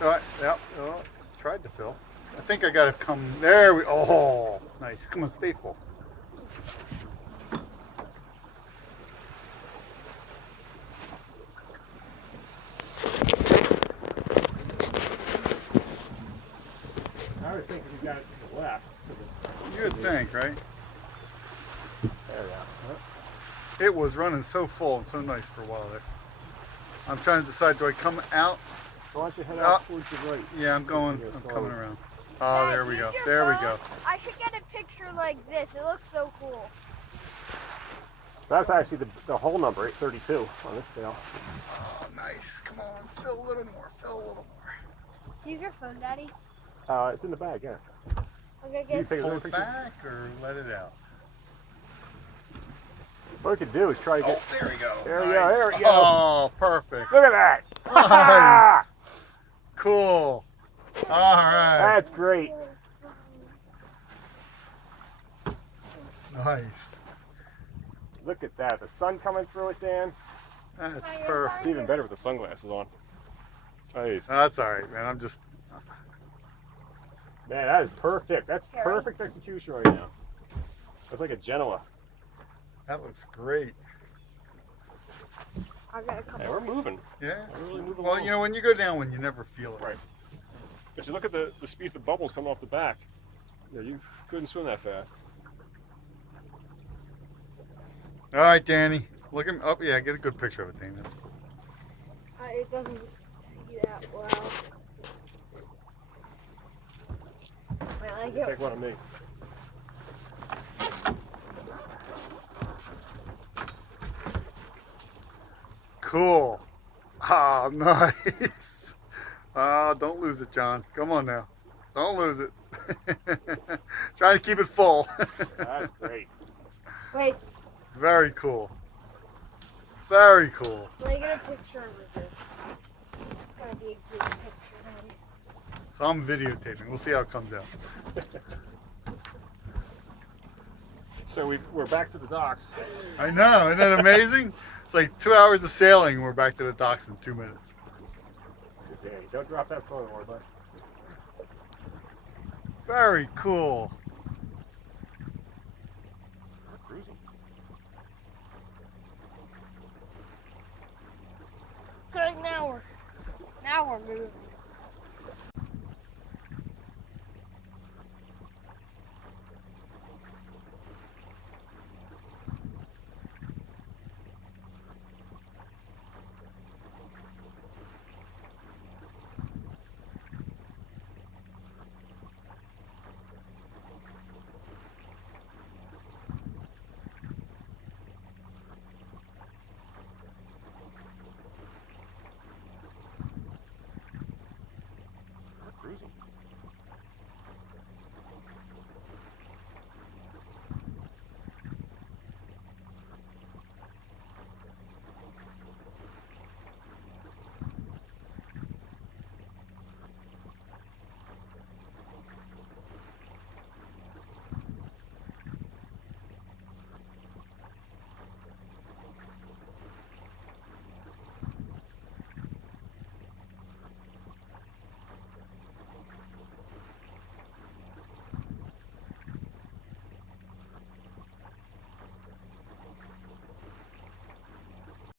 Yeah, oh, tried to fill. I think I gotta come. There we. Oh, nice. Come on, stay full. I was thinking we got it to the left. You would think, right? There we go. It was running so full and so nice for a while there. I'm trying to decide, do I come out? Why don't you head out towards the right? Yeah, I'm going. I'm coming around. Oh, there we go. There we go. I should get a picture like this. It looks so cool. So that's actually the whole number, 832 on this sale. Oh, nice. Come on, fill a little more. Fill a little more. Use your phone, Daddy. It's in the bag, yeah. Okay, You get. take Pull a it picture. back or let it out. What we could do is try to get. Oh, there we go. There we Nice. go. There we go. Oh, perfect. Look at that. Nice. Cool. All right. That's great. Nice. Look at that. The sun coming through it, Dan. That's It's perfect. even better with the sunglasses on. Nice. That's all right, man. I'm just. Man, that is perfect. That's perfect execution right now. That's like a Genoa. That looks great. I got a couple. Hey, we're moving. Yeah. We're really moving Well, along. you know, when you go down, when you never feel it. Right. But you look at the speed of the bubbles coming off the back. Yeah, you couldn't swim that fast. All right, Danny. Look at. Oh, yeah. Get a good picture of it, Danny. That's cool. It doesn't see that well. Wait, I You take one of me. Cool. Ah, nice. Ah, don't lose it, John. Come on now. Don't lose it. Trying to keep it full. That's great. Wait, Very cool. Very cool. let me get a picture of this. It's gotta be a good picture, Daddy. So I'm videotaping. We'll see how it comes out. So we're back to the docks. I know. Isn't that amazing? It's like 2 hours of sailing and we're back to the docks in 2 minutes. Don't drop that phone, Wardler. Very cool.